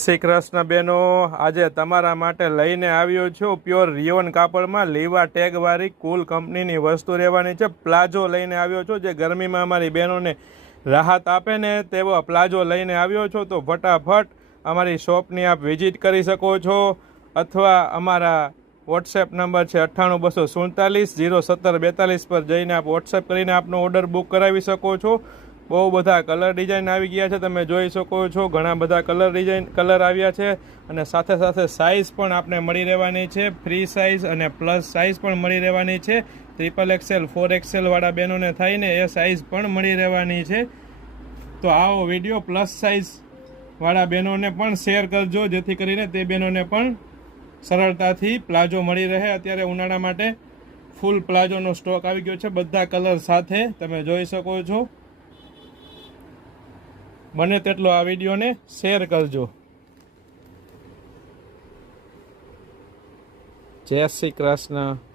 શ્રી કૃષ્ણ બેનો, આજે તમારા માટે લઈને આવ્યો છું પ્યોર રિયોન કાપડમાં લીવા ટેગવાળી કુલ કંપનીની વસ્તુ રહેવાની છે. પ્લાઝો લઈને આવ્યો છું, જે ગરમીમાં અમારી બહેનોને રાહત આપે ને તેવો પ્લાઝો લઈને આવ્યો છો. તો ફટાફટ અમારી શોપની આપ વિઝિટ કરી શકો છો, અથવા અમારા વોટ્સએપ નંબર છે 9824401742 પર જઈને આપ વોટ્સએપ કરીને આપનો ઓર્ડર બુક કરાવી શકો છો. બહુ બધા કલર ડિઝાઇન આવી ગયા છે, તમે જોઈ શકો છો. ઘણા બધા કલર આવ્યા છે, અને સાથે સાથે સાઇઝ પણ આપને મળી રહેવાની છે. ફ્રી સાઇઝ અને પ્લસ સાઇઝ પણ મળી રહેવાની છે. XXL 4XL વાળા બહેનોને થઈને એ સાઇઝ પણ મળી રહેવાની છે. તો આવો વિડીયો પ્લસ સાઇઝ વાળા બહેનોને પણ શેર કરજો, જેથી કરીને તે બહેનોને પણ સરળતાથી પ્લાઝો મળી રહે. અત્યારે ઉનાળા માટે ફૂલ પ્લાઝોનો સ્ટોક આવી ગયો છે, બધા કલર સાથે તમે જોઈ શકો છો. બને તેટલો આ વિડીયોને શેર કરજો. જય શ્રી કૃષ્ણ.